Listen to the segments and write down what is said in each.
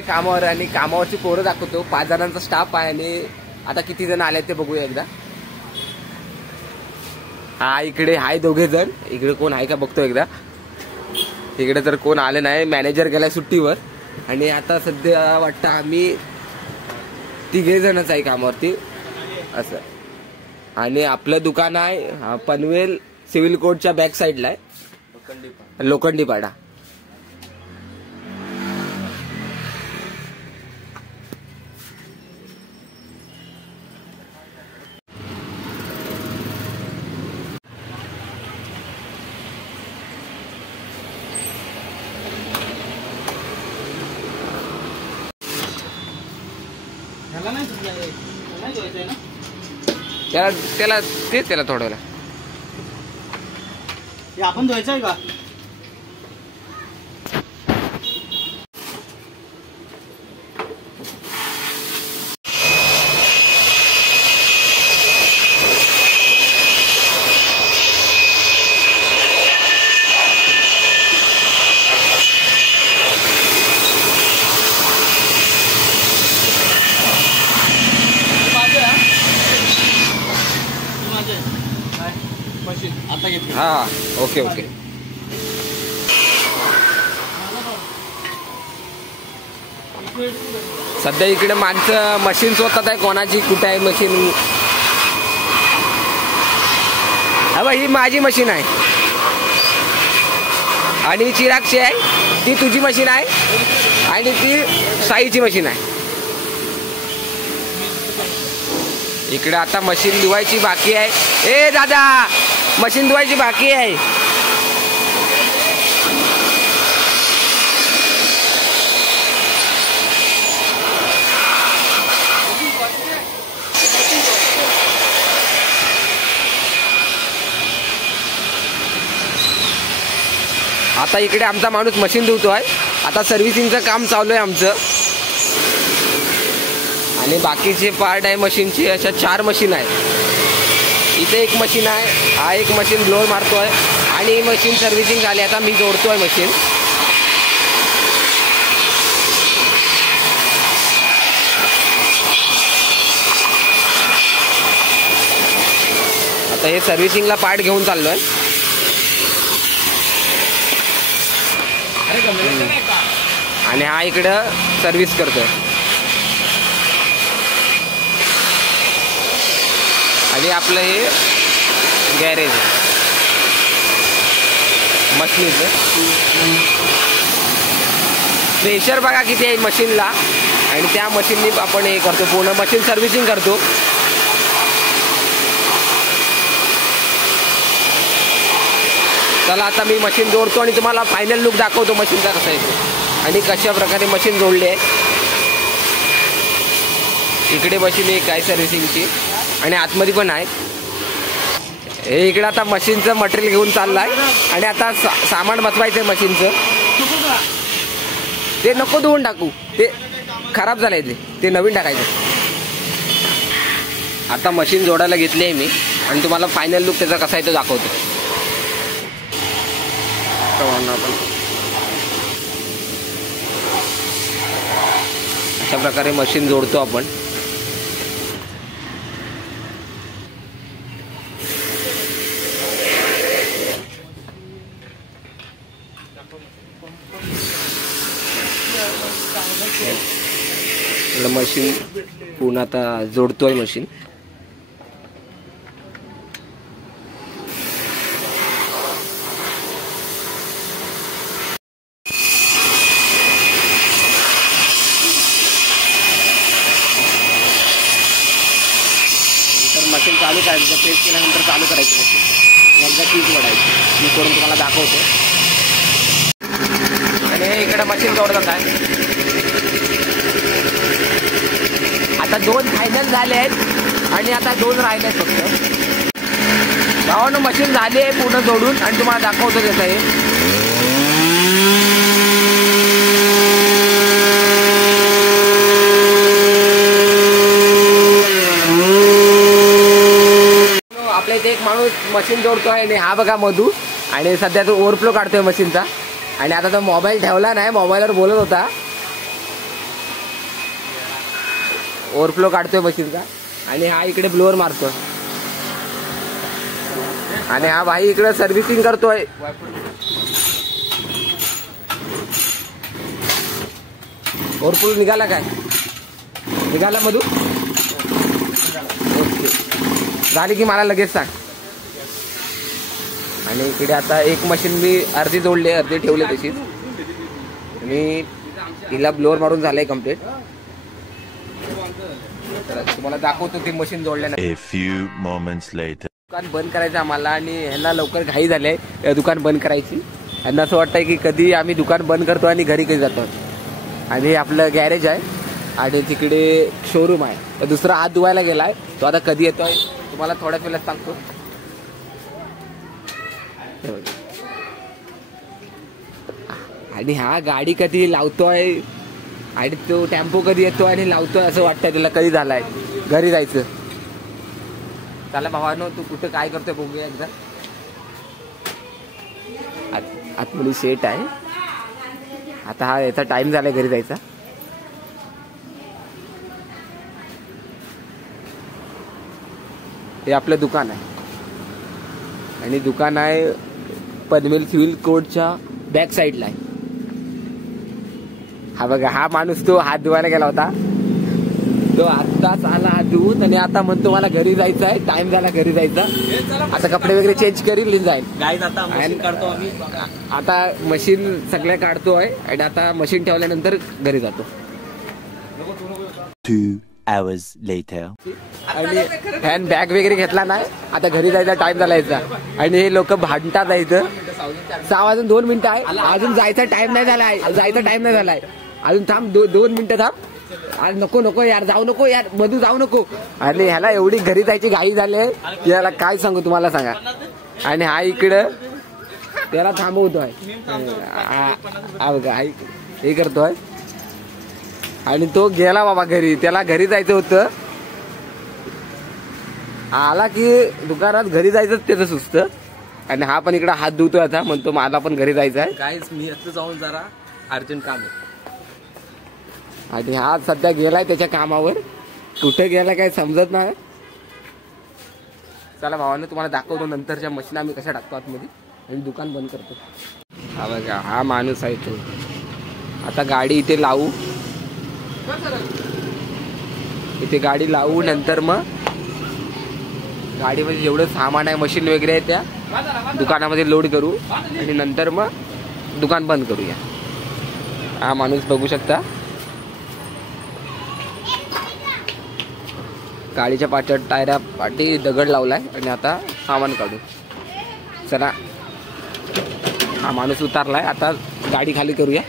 कामावर आणि कामावरची पोरं दाखवतो. 5 जणांचा स्टाफ आहे आणि आता किती जण आले ते बघूया एकदा. हा इकडे हाय 2 जण. इकडे कोण आहे का बघतो एकदा. इकडे तर कोण आले नाही. मॅनेजर गेलाय सुट्टीवर आणि आता सध्या वाटतं आम्ही 3 जणच आहे कामावरती असं. आणि आपलं दुकान आहे पनवेल सिव्हिल कोर्टच्या बॅक साईडला आहे, लोखंडी पाडा. त्याला थोड्याला आपण धुवायचं आहे का? हा ओके ओके. सध्या इकडे माणसं मशीन शोधतात आहे. कोणाची कुठे आहे मशीन. हा ही माझी मशीन आहे आणि चिरागची आहे. ती तुझी मशीन आहे आणि ती साईची मशीन आहे. इकडे आता मशीन धुवायची बाकी आहे. ए दादा मशीन धुवायची बाकी आहे. आता इकडे आमचा माणूस मशीन धुतोय. आता सर्व्हिसिंगचं काम चालू आहे आमचं आणि बाकीचे पार्ट आहे मशीनचे. अशा 4 मशीन आहेत. इथे एक मशीन आहे. हा एक मशीन ब्लोअर मारतोय आणि ही मशीन सर्व्हिसिंग झाली. आता मी जोडतोय मशीन. आता हे सर्व्हिसिंगला पार्ट घेऊन चाललोय आणि हा इकडं सर्व्हिस करतोय. आणि आपलं हे गॅरेज आहे मशीनचं. प्रेशर बघा किती आहे मशीनला आणि त्या मशीननी आपण हे करतो. पूर्ण मशीन सर्व्हिसिंग करतो. चला आता मी मशीन जोडतो आणि तुम्हाला फायनल लुक दाखवतो मशीनचा कसा आहे आणि कशा प्रकारे मशीन जोडली आहे. इकडे मशीन एक आहे सर्व्हिसिंगची आणि आतमध्ये पण आहे. हे इकडे आता मशीनचं मटेरियल घेऊन चाललाय आणि आता सामान बसवायचं आहे मशीनचं. ते नको धुवून टाकू, ते खराब झालंय. ते नवीन टाकायचं. आता मशीन जोडायला घेतली आहे मी आणि तुम्हाला फायनल लुक त्याचा कसा आहे तो दाखवतो. अशा प्रकारे मशीन जोडतो आपण. मशीन पुन्हा आता जोडतोय मशीन. मशीन चालू करायचं. प्रेस केल्यानंतर चालू करायचं मशीन. एकदा कीच वडायची. मी करून तुम्हाला दाखवतो. आणि इकडे मशीन जोडतात आहे. आता 2 फायनल झाले आहेत आणि आता 2 राहिले आहेत फक्त. भावानं मशीन झाली आहे पूर्ण जोडून आणि तुम्हाला दाखवतो त्याचं हे. आपल्या इथे एक माणूस मशीन जोडतोय आणि हा बघा मधू. आणि सध्या तो ओव्हरफ्लो काढतोय मशीनचा आणि आता तो मोबाईल ठेवला नाही, मोबाईलवर बोलत होता. ओव्हरफ्लो काढतोय मशीनचा आणि हा इकडे ब्लोअर मारतोय आणि हा भाई इकडे सर्व्हिसिंग करतोय. ओव्हरफ्लो निघाला काय? निघाला मधू? ओके, झाली की मला लगेच सांग. आणि इकडे आता एक मशीन मी अर्धी जोडली, अर्धी ठेवली तशीच. आणि तिला ब्लोअर मारून झालंय कम्प्लीट. तुम्हाला दाखवतो ती मशीन जोडल्यानंतर. दुकान बंद करायचं आम्हाला आणि ह्यांना लवकर घाई झाली दुकान बंद करायची. ह्यांना असं वाटतंय की कधी आम्ही दुकान बंद करतो आणि घरी कधी जातो. आणि आपलं गॅरेज आहे आणि तिकडे शोरूम आहे. तर दुसरा हात धुवायला गेलाय, तो आता कधी येतोय तुम्हाला थोड्या वेळात सांगतो. आणि हा गाडी कधी लावतोय आणि तो टेम्पो कधी येतोय आणि लावतोय असं वाटतंय त्याला कधी झालाय. घरी जायचं. चला भावानो, तू कुठं काय करतोय बघूया एकदा. आतमध्ये शेट आहे. आता हा याचा टाइम झालाय घरी जायचा. हे आपलं दुकान आहे आणि दुकान आहे पनवेल सिव्हिल कोर्टच्या बॅक साईडला आहे. हा बघा, हा माणूस तो हात धुवायला गेला होता, तो आत्ताच आला हात धुवून आणि आता म्हणतो मला घरी जायचं आहे, टाइम झाला घरी जायचा. आता कपडे वगैरे चेंज करील जाईल. आता मशीन सगळ्या काढतोय आणि आता मशीन ठेवल्यानंतर घरी जातो. 2 hours later. आणि फॅन बॅग वगैरे घेतला नाही, आता घरी जायचा टाइम झाला याचा. आणि हे लोक भांडतात इथं. 6 वाजून 2 मिनिटं आहे, अजून जायचा टाइम नाही झालाय. अजून थांब 2 मिनिटं थांब. आज नको नको यार, जाऊ नको यार, मधू जाऊ नको. आणि ह्याला एवढी घरी जायची घाई झाली की याला काय सांगू तुम्हाला सांगा. आणि हा इकडं त्याला थांबवतोय, हे करतोय. आणि तो गेला बाबा घरी, त्याला घरी जायचं होतं. आला की दुकानात घरी जायचं त्याचं सुस्त. आणि हा पण इकडे हात धुतोय आता, म्हणतो मला पण घरी जायचं आहे. गाईस मी आता जाऊन जरा अर्जंट काम आहे. आणि हा सध्या गेलाय त्याच्या कामावर, कुठे गेलाय काय समजत नाही. चला भावानं तुम्हाला दाखवतो नंतरच्या मशीन आम्ही कशा टाकतो आतमध्ये आणि दुकान बंद करतो. हा बघा, हा माणूस आहे तो. आता गाडी इथे लावू, इथे गाडी लावू, नंतर मग गाडीमध्ये जेवढं सामान आहे मशीन वगैरे आहे त्या दुकानामध्ये लोड करू आणि नंतर मग दुकान बंद करूया. हा माणूस बघू शकता, गाडीच्या पाठ्या टायरा पाठी दगड लावलाय आणि आता सामान काढू. चला, हा माणूस उतारलाय, आता गाडी खाली करूया.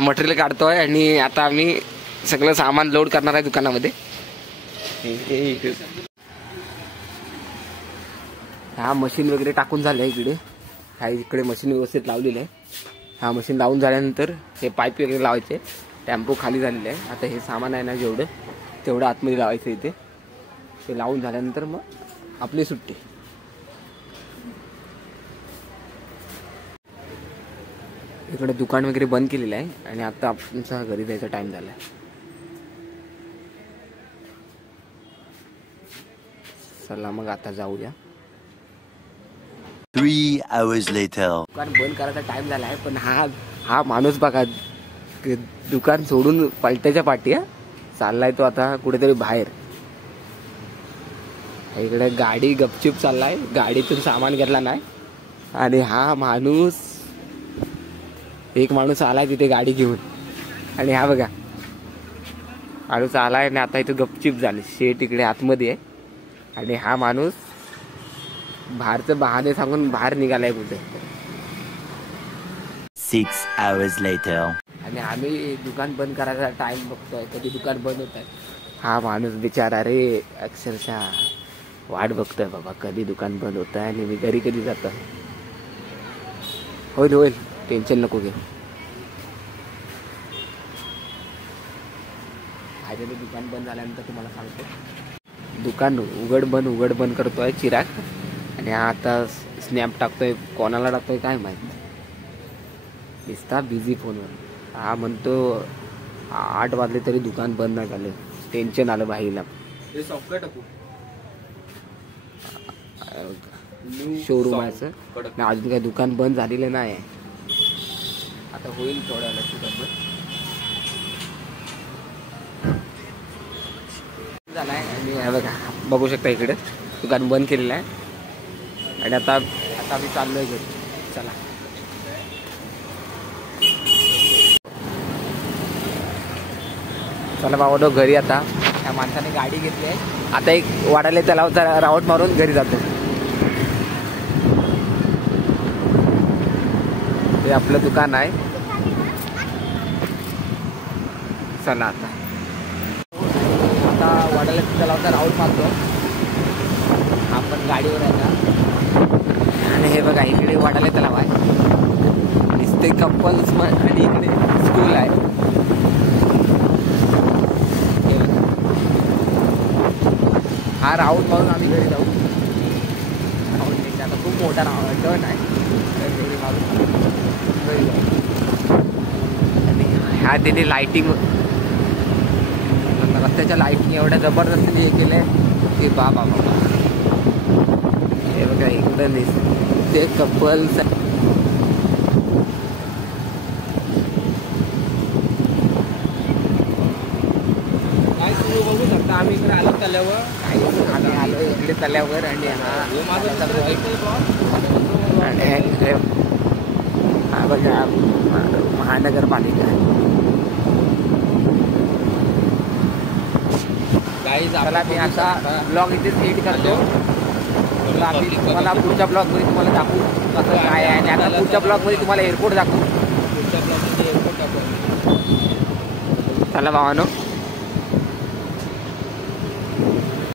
मटेरियल काढतोय आणि आता आम्ही सगळं सामान लोड करणार आहे दुकानामध्ये. हा मशीन वगैरे टाकून झालं आहे इकडे. हा इकडे मशीन व्यवस्थित लावलेलं आहे. हा मशीन लावून झाल्यानंतर हे पाईप वगैरे लावायचे. टेम्पो खाली झालेले आहे. आता हे सामान आहे ना जेवढं तेवढं आतमध्ये लावायचं इथे. ते लावून झाल्यानंतर मग आपली सुट्टी. इकडे दुकान वगैरे बंद केलेलं आहे आणि आता आमचा घरी जायचा टाइम झाला आहे. चला मग आता जाऊया. 3 hours later. दुकान बंद करायचा टाइम झाला आहे, पण हा माणूस बघा दुकान सोडून पलट्याच्या पाठी चाललाय तो आता कुठेतरी बाहेर. इकडे गाडी गपचिप चाललाय, गाडीतून सामान घेतला नाही. आणि हा माणूस, एक माणूस आलाय तिथे गाडी घेऊन आणि हा बघा माणूस आलाय आणि आता इथे गपचिप झाले. शेट इकडे आतमध्ये आहे आणि हा माणूस बाहेरचं बहाणे सांगून बाहेर निघालाय कुठे. 6 hours later. आणि आम्ही दुकान बंद करायचा टाइम बघतोय, कधी दुकान बंद होत आहे. हा माणूस बिचारा रे अक्षरशः वाट बघतोय बाबा, कधी दुकान बंद होत आहे आणि मी घरी कधी जातो. होईल होईल, टेन्शन नको घे. फायद्याने दुकान बंद झाल्यानंतर तुम्हाला सांगतो. दुकान उघड बंद करतोय चिराग. आणि आता स्नॅप टाकतोय, कोणाला टाकतोय काय माहित. दिसता बिझी फोनवर. हा म्हणतो 8 वाजले तरी दुकान बंद नाही झालं. टेन्शन आलं भाईला. हे सॉफ्टवेअर टाकू शोरूम आहे सर. कडक. नाही, अजून काही दुकान बंद झालेलं नाही. आता होईल थोड्या वेळात झालाय. आणि हे बघा बघू शकता इकडे दुकान बंद केलेलं आहे. आणि आता आम्ही चाललोय घरी. चला चला बाबा घरी. आता त्या माणसाने गाडी घेतली आहे. आता एक वाडाले तलावचा राऊंड मारून घरी जातो. हे आपलं दुकान आहे. चला आता वाडाले तलावचा राऊंड मारतो आपण गाडीवर आहे ना. आणि हे बघा इकडे वाडाले तलाव आहे. नुसते कपल्स आणि इकडे स्कूल आहे. हा राऊंड मारून आम्ही घरी जाऊ. आता खूप मोठा टर्न आहे. घरी मारून घरी जाऊ. आणि ह्या तिथे लाईटिंग रस्त्याच्या लाईटिंग एवढ्या जबरदस्तीने हे केलंय की बाबा हे बघा इकडं ते कपल्स. काय तुम्ही बघू शकता आम्ही इकडे आलो तल्यावर. आम्ही आलो इकडे तल्यावर. आणि हा बघा महानगरपालिका. चला मी आता ब्लॉग इथेच एडिट करतो. तुम्हाला पुढच्या ब्लॉगमध्ये तुम्हाला दाखवू कसं काय आहे. आणि आता पुढच्या ब्लॉगमध्ये तुम्हाला एअरपोर्ट दाखवू. चला भावानो.